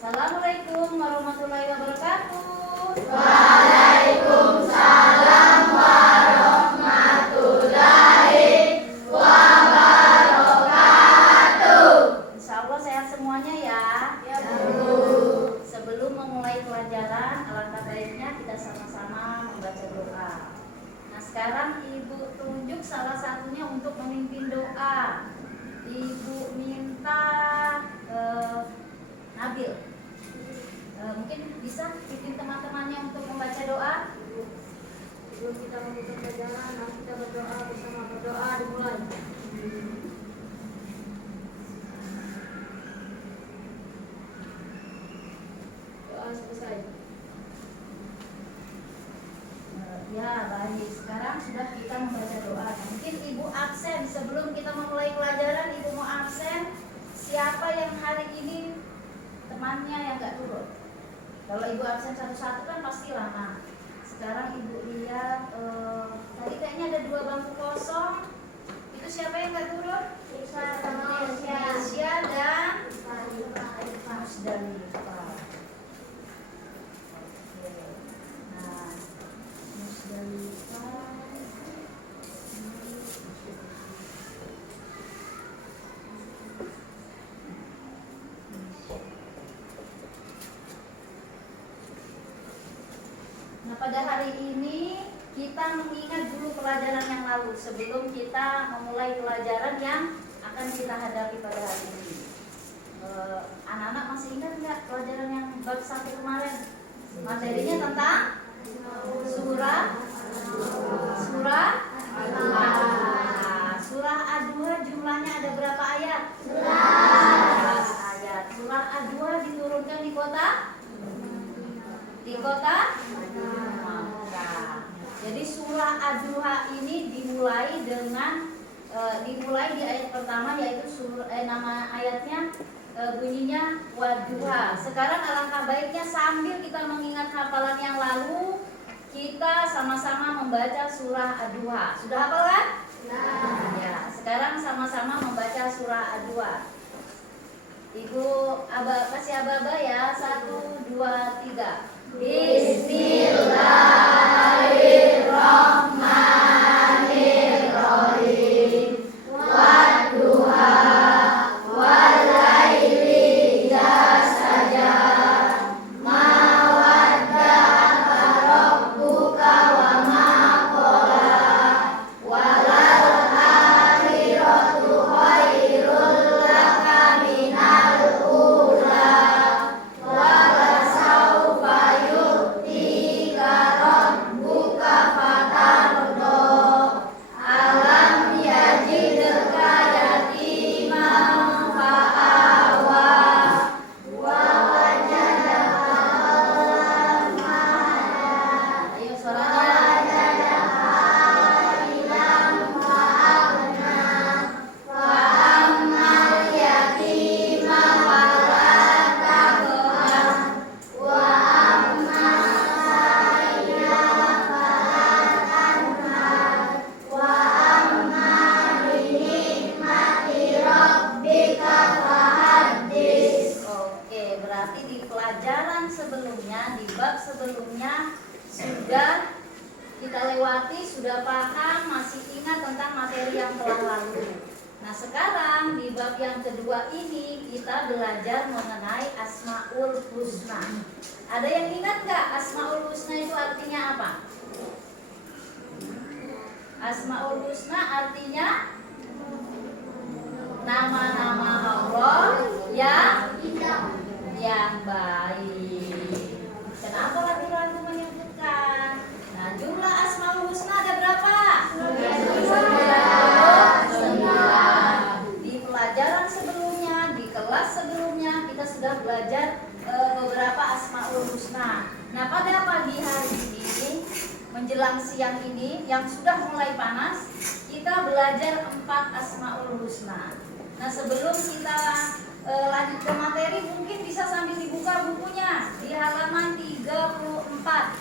Assalamualaikum warahmatullahi wabarakatuh. Waalaikumsalam warahmatullahi wabarakatuh. Insya Allah sehat semuanya ya. Ya Bu. Sebelum memulai pelajaran, alangkah baiknya kita sama-sama membaca doa. Nah sekarang Ibu tunjuk salah satunya untuk memimpin doa. Ibu minta Nabil, mungkin bisa pimpin teman-temannya untuk membaca doa. Sebelum kita membuka pelajaran, mari kita berdoa bersama. Berdoa dimulai. Doa selesai. Ya baik, sekarang sudah kita membaca doa. Mungkin Ibu absen sebelum kita memulai pelajaran. Ibu mau absen. Siapa yang hari ini temannya yang nggak turun? Kalau Ibu absen satu-satu kan pasti lama. Sekarang Ibu lihat tadi kayaknya ada 2 bangku kosong. Itu siapa yang nggak turun? Isya dan Musdalifah. Nah, Musdalifah. Nah, pada hari ini kita mengingat dulu pelajaran yang lalu sebelum kita memulai pelajaran yang akan kita hadapi pada hari ini. Anak-anak masih ingat nggak pelajaran yang bab 1 kemarin? Materinya tentang surah Ad-Duha. Jumlahnya ada berapa ayat? 11 ayat. Surah Ad-Duha diturunkan di kota Makkah. Jadi surah Ad-Duha ini dimulai di ayat pertama, yaitu nama ayatnya bunyinya Wadduha. Sekarang alangkah baiknya sambil kita mengingat hafalan yang lalu, kita sama-sama membaca surah Ad-Duha. Sudah hafal kan? Ya, sekarang sama-sama membaca surah Ad-Duha. Ibu kasih aba-aba ya. 1, 2, 3. Bismillahirrahmanirrahim. Wadduha walaili idza saja. Ma wadda'aka rabbuka wa ma qala. Walal akhiratu khairul laka minal ula. Wa lasawfa yu'tika rabbuka fatarda. Alam yajidka yatiman fa'awa. Wa wajadaka dhalan fahada. Ayo suaranya. Ilam fa'agna. Fa'ammal yatima fala taqhar. Wa ammas sa'ila fala tanhar. Wa amma bi ni'mati rabbika fahaddits. Oke, berarti di pelajaran sebelumnya, di bab sebelumnya sudah kita lewati, sudah paham, masih ingat tentang materi yang telah lalu. Nah sekarang di bab yang kedua ini kita belajar mengenai Asmaul Husna. Ada yang ingat nggak Asmaul Husna itu artinya apa? Asmaul Husna artinya nama-nama Allah yang baik. Kenapa ragu-ragu menyebutkan? Nah, jumlah Asmaul Husna ada berapa? 9. Di pelajaran sebelumnya, di kelas sebelumnya kita sudah belajar beberapa Asmaul Husna. Nah, pada pagi hari ini menjelang siang ini yang sudah mulai panas, kita belajar 4 Asmaul Husna. Nah, sebelum kita lanjut ke materi, mungkin bisa sambil dibuka bukunya di halaman 34.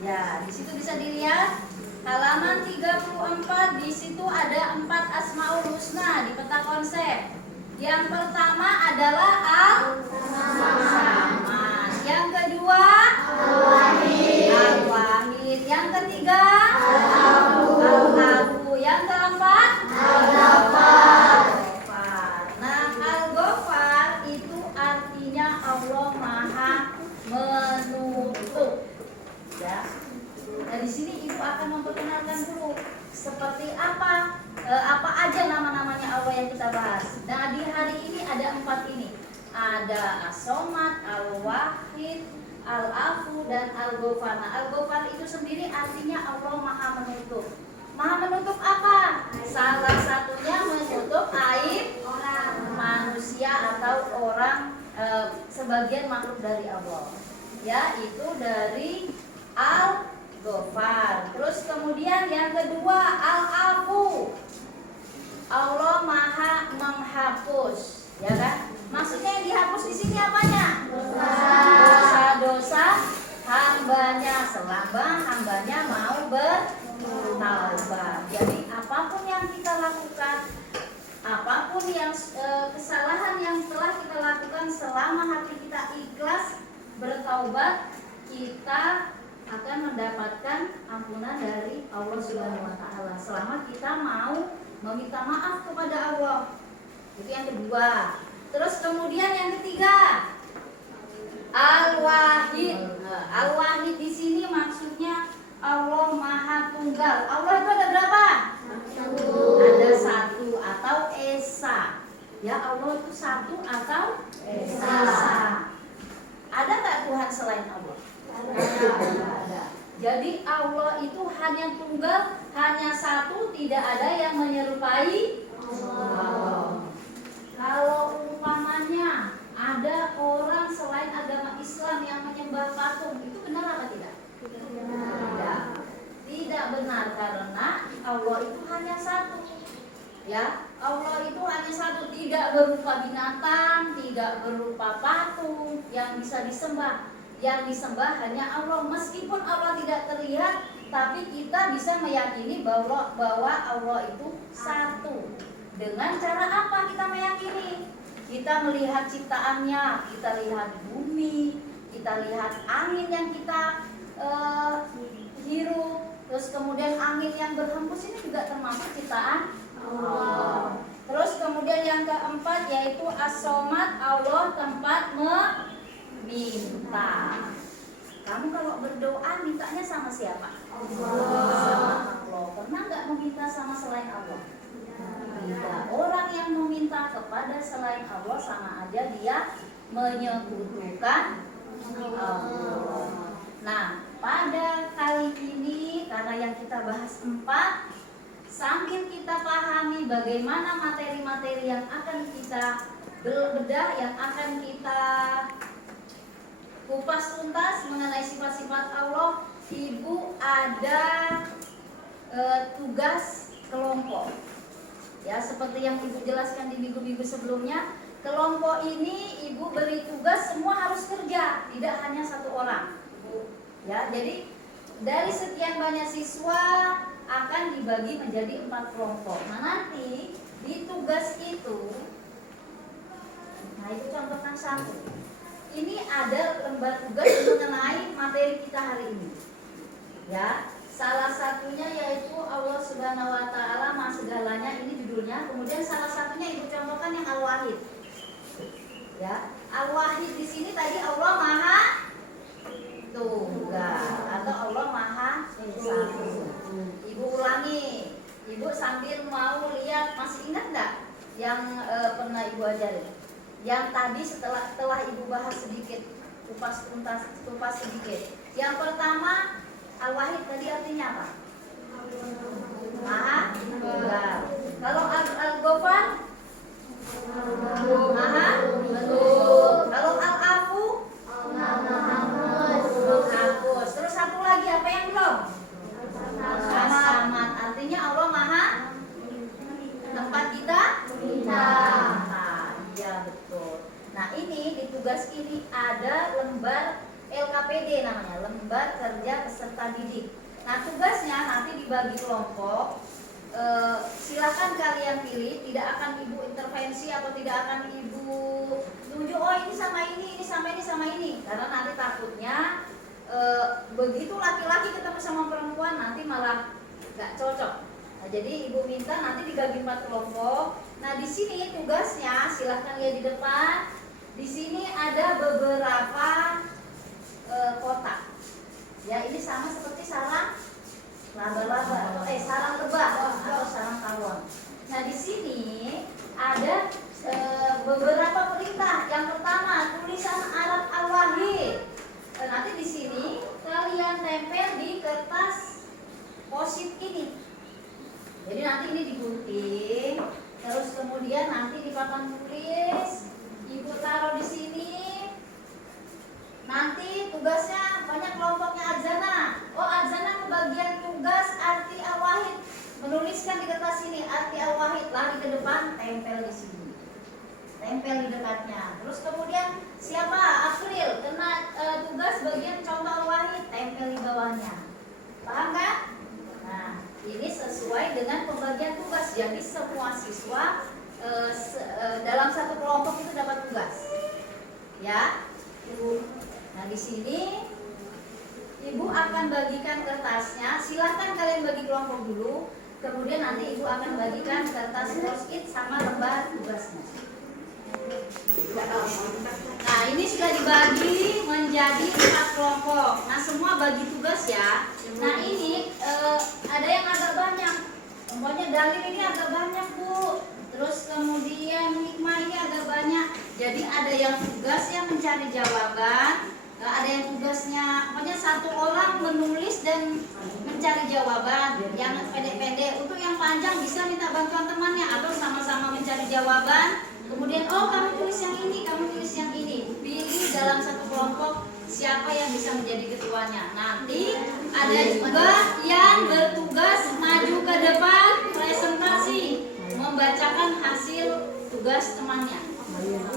Ya, di situ bisa dilihat halaman 34. Di situ ada 4 Asmaul Husna di peta konsep. Yang pertama adalah ada As-Somad, Al-Wahid, Al-Afu, dan Al-Ghafar. Nah, Al-Ghafar itu sendiri artinya Allah Maha Menutup. Maha menutup apa? Salah satunya menutup aib orang manusia atau orang sebagian makhluk dari Allah. Ya, itu dari Al-Ghafar. Terus kemudian yang kedua Al-Afu. Allah Maha menghapus, ya kan? Maksudnya yang dihapus di sini apanya? Dosa-dosa hambanya selama hambanya mau bertaubat. Jadi apapun yang kita lakukan, apapun yang kesalahan yang telah kita lakukan selama hati kita ikhlas bertaubat, kita akan mendapatkan ampunan dari Allah Subhanahu wa taala selama kita mau meminta maaf kepada Allah. Itu yang kedua. Terus kemudian yang ketiga Al-Wahid. Al-Wahid di sini maksudnya Allah Maha Tunggal. Allah itu ada berapa? Satu. Ada satu atau esa. Ya, Allah itu satu atau esa. Ada nggak Tuhan selain Allah? Ada. Jadi Allah itu hanya tunggal, hanya satu, tidak ada yang menyerupai Allah. Kalau umpamanya ada orang selain agama Islam yang menyembah patung, itu benar apa tidak? Tidak. Tidak benar karena Allah itu hanya satu. Ya, Allah itu hanya satu, tidak berupa binatang, tidak berupa patung yang bisa disembah. Yang disembah hanya Allah. Meskipun Allah tidak terlihat, tapi kita bisa meyakini bahwa Allah itu satu. Dengan cara apa kita meyakini? Kita melihat ciptaannya, kita lihat bumi, kita lihat angin yang kita hirup, terus kemudian angin yang berhembus ini juga termasuk ciptaan Allah. Terus kemudian yang keempat yaitu As-Somad, Allah tempat meminta. Kamu kalau berdoa mintanya sama siapa? Allah. Sama Allah. Pernah nggak meminta sama selain Allah? Tidak. Orang yang meminta kepada selain Allah sama aja dia menyekutukan Allah. Nah, pada kali ini karena yang kita bahas 4, sambil kita pahami bagaimana materi-materi yang akan kita bedah, yang akan kita kupas tuntas mengenai sifat-sifat Allah, Ibu ada tugas kelompok. Ya, seperti yang Ibu jelaskan di minggu-minggu sebelumnya, kelompok ini Ibu beri tugas semua harus kerja, tidak hanya satu orang. Ya, jadi dari sekian banyak siswa akan dibagi menjadi 4 kelompok. Nah, nanti di tugas itu, nah itu contohkan satu. Ini ada lembar tugas mengenai materi kita hari ini. Ya, salah satunya yaitu Allah Subhanahu wa taala Maha segalanya, ini judulnya. Kemudian salah satunya Ibu contohkan yang Al-Wahid. Ya, Al-Wahid di sini tadi Allah Maha Tunggal atau Allah Maha Satu. Ibu ulangi. Ibu sambil mau lihat, masih ingat enggak yang pernah Ibu ajarin? Yang tadi setelah Ibu bahas sedikit, kupas sedikit. Yang pertama Al-Wahid tadi artinya apa? Maha Tunggal. Kalau Al-Ghafar Maha Menutup. Kalau Al-Afu menghapus. Terus satu lagi apa yang belum? As-Samad. Artinya Allah Maha tempat kita minta. Iya betul. Nah, ini di tugas ini ada lembar LKPD namanya, lembar kerja peserta didik. Nah, tugasnya nanti dibagi kelompok. Silakan kalian pilih, tidak akan Ibu intervensi atau tidak akan Ibu tunjuk, oh ini sama ini sama ini sama ini, karena nanti takutnya begitu laki-laki ketemu sama perempuan nanti malah gak cocok. Nah, jadi Ibu minta nanti dibagi 4 kelompok. Nah, di sini tugasnya silahkan lihat di depan. Di sini ada beberapa kotak. Ya, ini sama seperti sarang laba-laba atau sarang lebah atau sarang tawon. Nah, di sini ada beberapa perintah. Yang pertama, nanti di sini kalian tempel di kertas posit ini. Jadi nanti ini digunting, terus kemudian nanti di papan tulis ibu taruh di sini. Nanti tugasnya banyak kelompoknya Adzana. Oh, Adzana kebagian tugas arti al-wahid, menuliskan di kertas ini arti al-wahid, lari ke depan, tempel di sini. Tempel di dekatnya. Terus kemudian siapa? April kena tugas bagian contoh al-wahid, tempel di bawahnya. Paham kan? Nah, ini sesuai dengan pembagian tugas. Jadi semua siswa dalam satu kelompok itu dapat tugas. Ya. Nah, di sini Ibu akan bagikan kertasnya. Silahkan kalian bagi kelompok dulu. Kemudian nanti Ibu akan bagikan kertas post-it sama lembar tugasnya. Nah, ini sudah dibagi menjadi 4 kelompok. Nah, semua bagi tugas ya. Nah, ini ada yang agak banyak. Pokoknya dalil ini agak banyak, Bu. Terus kemudian hikmah ini agak banyak. Jadi ada yang tugasnya mencari jawaban, ada yang tugasnya pokoknya satu orang menulis dan mencari jawaban. Yang pendek-pendek, untuk yang panjang bisa minta bantuan temannya atau sama-sama mencari jawaban. Kemudian, oh kamu tulis yang ini, kamu tulis yang ini. Pilih dalam satu kelompok siapa yang bisa menjadi ketuanya. Nanti ada juga yang bertugas maju ke depan presentasi, membacakan hasil tugas temannya.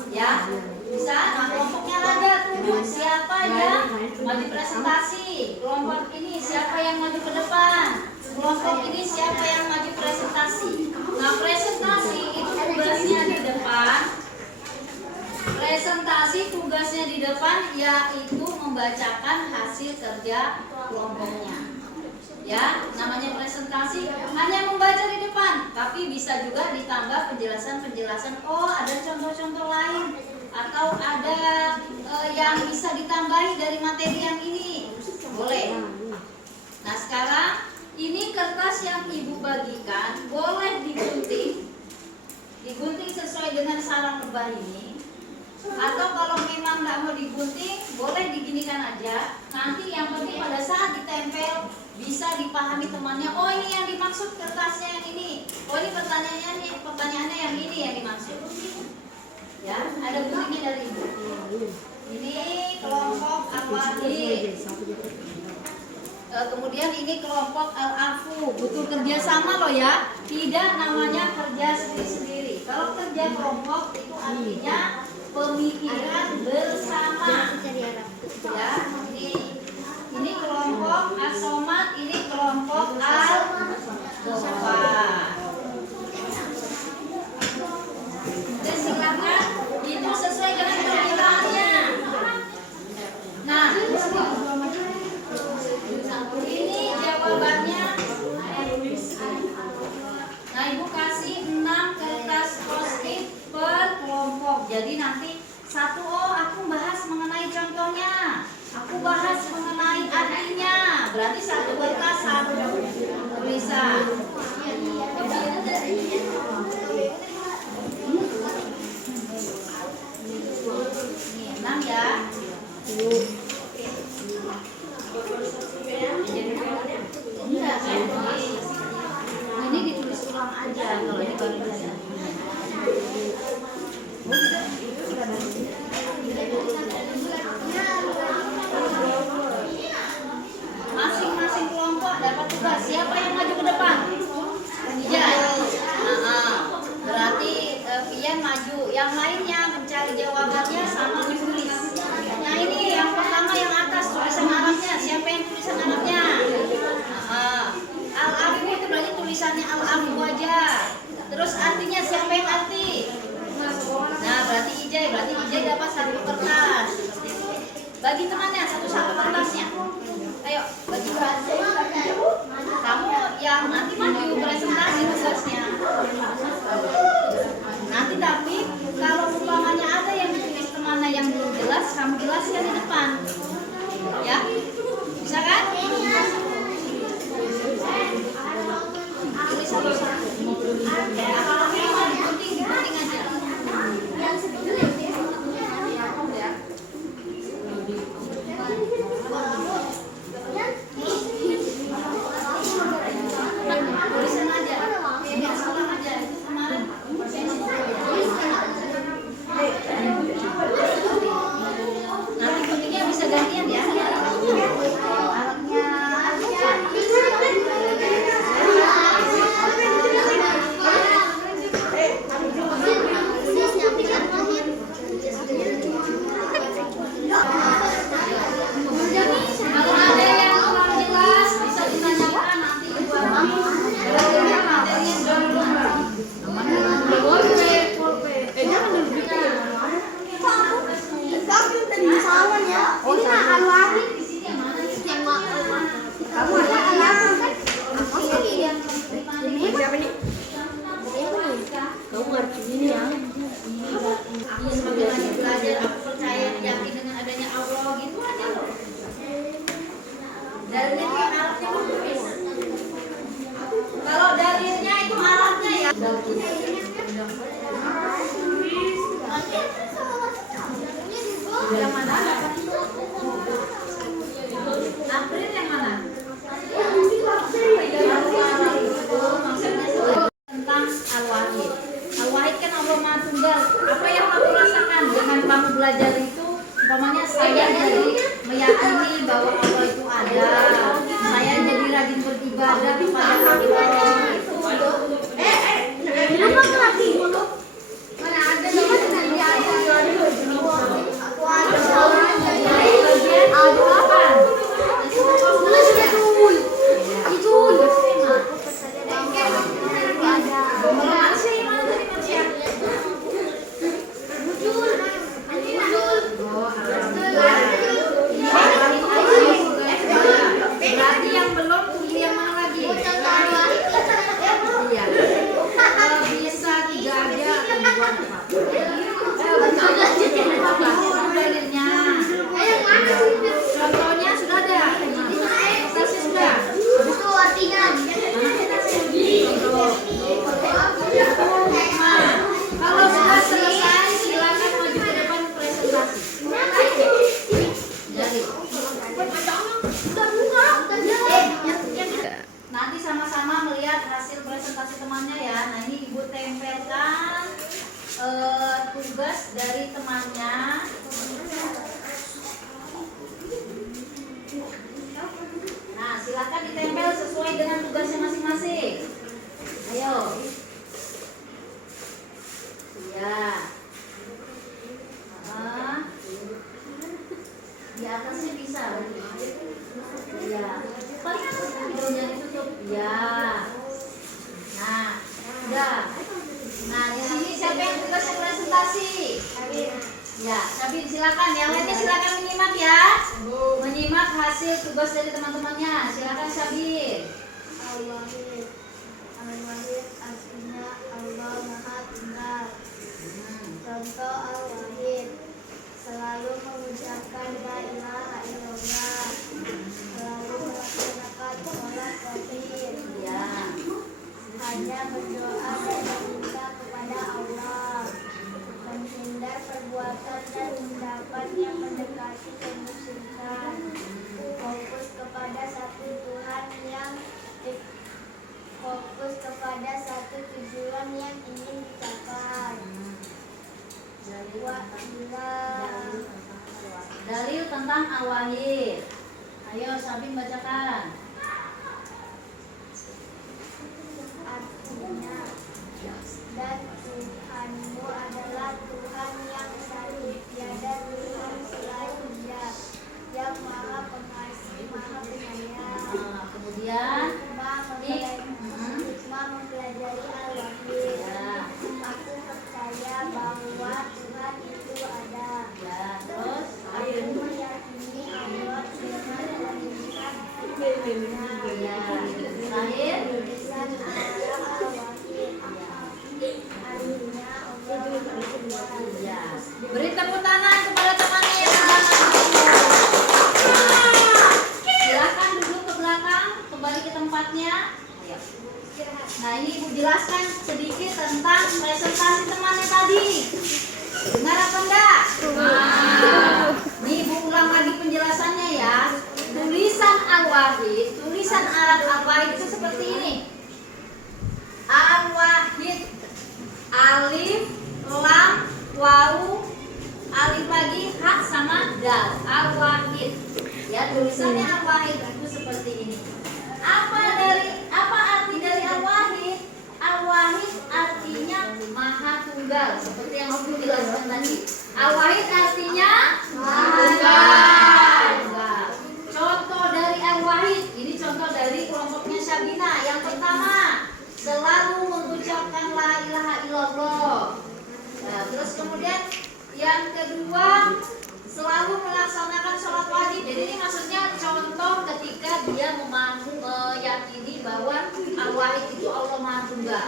Ya, bisa. Nah, kelompoknya ada tunjuk siapa yang maju presentasi. Kelompok ini siapa yang maju ke depan. Kelompok ini siapa yang maju presentasi. Nah, presentasi itu tugasnya di depan. Presentasi tugasnya di depan yaitu membacakan hasil kerja kelompoknya. Ya, namanya presentasi hanya membaca di depan, tapi bisa juga ditambah penjelasan-penjelasan. Oh, ada contoh-contoh lain atau ada yang bisa ditambahi dari materi yang ini. Boleh. Nah, sekarang ini kertas yang Ibu bagikan boleh digunting sesuai dengan sarang lebah ini. Atau kalau memang nggak mau digunting, boleh diginikan aja. Nanti yang penting pada saat ditempel bisa dipahami temannya. Oh, ini yang dimaksud kertasnya yang ini. Oh, ini pertanyaannya yang ini yang dimaksud. Ya, ada guntingnya dari Ibu. Ini kelompok al-wahid. Kemudian ini kelompok al-afu. Butuh kerjasama loh ya. Tidak namanya kerja sendiri-sendiri. Kalau kerja kelompok itu artinya pemikiran bersama. Ya, ini kelompok as-somat, ini kelompok al-ghafar. Dan silakan itu sesuai dengan perkiraannya. Nah, ini jawabannya. Nah, Ibu kasih 6 kertas post-it per kelompok. Jadi nanti satu, oh aku bahas mengenai contohnya, aku bahas mengenai artinya. Berarti satu kertas satu tulisan. Ini 6 ya. Enggak, ini ditulis ulang aja kalau ini baru bisa. Masing-masing kelompok dapat tugas. Siapa yang maju ke depan? Iya. Berarti Pian maju. Yang lainnya mencari jawabannya sama ditulis. Nah, ini yang pertama yang atas tulisan Arabnya. Siapa yang tulisan Arabnya? Al-afu itu berarti tulisannya al-afu aja. Terus artinya siapa yang arti? Nah, berarti Ijai dapat satu kertas. Bagi temannya satu-satu kertasnya. Ayo, bagi kamu yang nanti maju presentasi tugasnya. Nanti tapi kalau umpamanya ada yang ditulis temannya yang belum jelas, kamu jelaskan di depan. Ya, bisa kan? Tulis satu-satu. Nah, kalau memang digunting aja. Yang mana? April yang mana? Tentang Al-Wahid. Al-Wahid kan Allah Maha Tunggal. Apa yang kamu rasakan dengan kamu belajar itu? Umpamanya saya jadi meyakini bahwa Allah itu ada. Saya jadi rajin beribadah kepada Allah. Apa lagi? Mana ada nama dengan dia ada. Aku ada. Bagian apa? Berarti yang belum pilih yang mana lagi? Iya. Bisa tiga aja atau dua apa? Dalilnya. Contohnya sudah ada. Notasi sudah. Itu artinya. Nah, kalau sudah selesai silakan maju ke depan presentasi. Jadi nanti sama-sama melihat hasil presentasi temannya ya. Nah ini ibu tempelkan tugas dari temannya. Nah silakan ditempel sesuai dengan tugasnya masing-masing. Ayo. Ya. Di atasnya bisa. Ya. Paling atas videonya ditutup. Ya. Nah, udah. Nah, di sini siapa yang tugasnya presentasi? Ya, Sabin silakan. Yang lainnya silakan menyimak ya. Menyimak hasil tugas dari teman-temannya. Silakan Sabin. Al-Wahid. Al-Wahid artinya Allah Maha Tunggal. Contoh Al-Wahid, selalu mengucapkan la ilaha illallah, selalu melaksanakan sholat wajib, Ya. hanya berdoa dan meminta kepada Allah, menghindar perbuatan dan tindakan yang mendekati kemusyrikan, fokus kepada satu Tuhan yang fokus kepada satu tujuan yang ingin dicapai. Dalil tentang Al-Wahid. Ayo Sabin bacakan. Artinya, dan Tuhanmu adalah Tuhan yang satu, tiada Tuhan selain Dia, yang Maha Pengasih, Maha Penyayang. Nah, kemudian Hikmah mempelajari Al-Wahid. Ya. Aku percaya bahwa Tuhan itu ada. Ya, terus Aku meyakini Allah dengan melihat ya. Terakhir tulisan antara Al-Wahid. Artinya Allah Maha Tunggal. ya. Beri tepuk tangan kepada temannya yang sudah masuk. Nah, silakan duduk ke belakang, kembali ke tempatnya. Ayo. Nah, ini Ibu jelaskan sedikit tentang presentasi temannya tadi. Dengar apa enggak? Nih Ibu ulang lagi penjelasannya ya. Tulisan Al-Wahid, tulisan Arab Al-Wahid itu seperti ini. Al-Wahid, alif, lam, wawu, alif lagi, hak sama dal. Al-Wahid. Ya, tulisannya Al-Wahid itu seperti ini. Apa arti dari Al-Wahid? Al-Wahid artinya Maha Tunggal, seperti yang aku jelaskan tadi. Al-Wahid artinya Maha Tunggal. Contoh dari Al-Wahid, ini contoh dari kelompoknya Syabina. Yang pertama, selalu mengucapkan la ilaha illallah. Nah, terus kemudian yang kedua, selalu melaksanakan sholat wajib. Jadi ini maksudnya contoh ketika dia meyakini bahwa Al-Wahid itu Allah Maha Tunggal.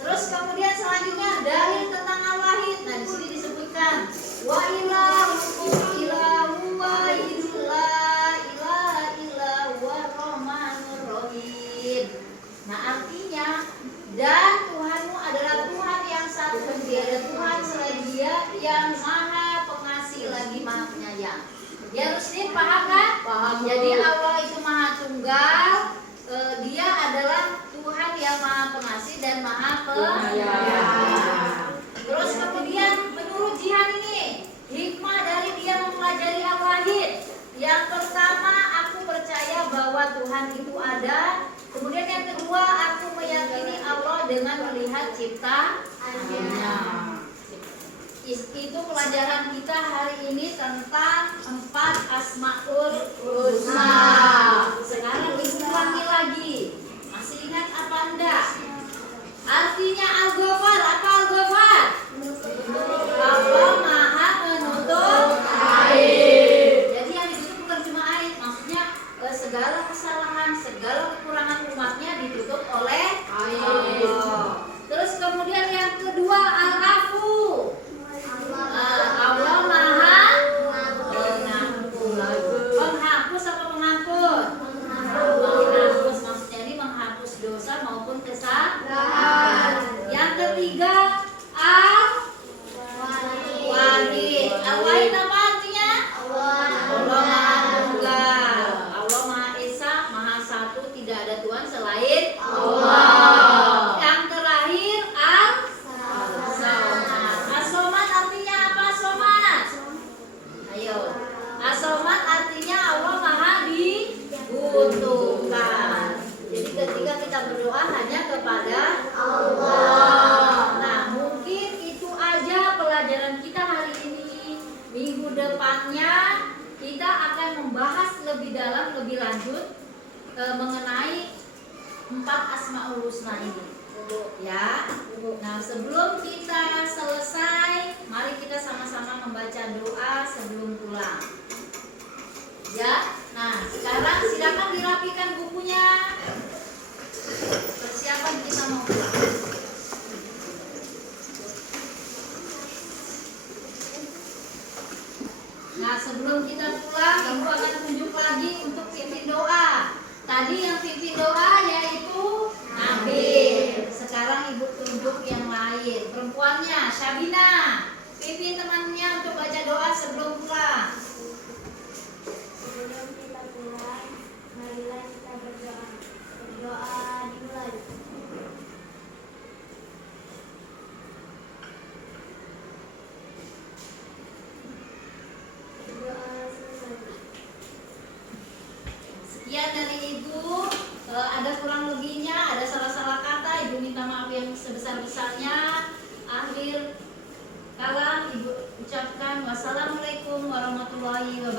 Terus kemudian selanjutnya dalil tentang Al-Wahid. Nah, di sini disebutkan wa ilahukum ilahu wahidun la ilaha illa huwa rahmanur rahim. Nah, artinya dan Tuhanmu adalah Tuhan itu ada. Kemudian yang kedua, aku meyakini Allah dengan melihat ciptaannya. Itu pelajaran kita hari ini tentang 4 Asmaul Husna. Sekarang ibu ulangi lagi. Masih ingat apa enggak? Artinya Al-Ghafar, apa Al-Ghafar? Allah Maha Menutup aib. Jadi yang ditutup bukan cuma aib, maksudnya segala kesalahan, segala kekurangan umatnya ditutup oleh Allah. Terus kemudian yang kedua Al-Afu. Allah Maha penghapus apa pengampun? Menghapus, maksudnya ini menghapus dosa maupun kesalahan. Yang ketiga Al-Wahid. Al-Wahid apa artinya? Allah Maha Tunggal. Allah Maha Esa, Maha Satu, tidak ada Tuhan selain Allah. Yang terakhir As-Samad. As-Samad artinya apa? Somad. Ayo. As-Samad artinya Allah Maha dibutuhkan. Jadi ketika kita berdoa hanya kepada Allah. Nah, mungkin itu aja pelajaran kita hari ini. Minggu depannya kita akan membahas lebih dalam, lebih lanjut mengenai 4 Asmaul Husna ini. Ya. Nah, sebelum kita selesai, mari kita sama-sama membaca doa sebelum pulang. Ya. Nah, sekarang silakan dirapikan bukunya. Persiapan kita mau pulang. Nah, sebelum kita pulang, ibu akan tunjuk lagi untuk pimpin doa. Tadi yang pimpin doa yaitu Nabil. Sekarang ibu tunjuk yang lain. Perempuannya Syabina. Pimpin temannya untuk baca doa sebelum pulang. Sebelum kita pulang, marilah kita berdoa. Berdoa dimulai. Berdoa selesai. Sekian dari ibu. Ada kurang lebihnya, ada salah-salah kata, ibu minta maaf yang sebesar-besarnya. Akhir kalam ibu ucapkan wassalamualaikum warahmatullahi wabarakatuh.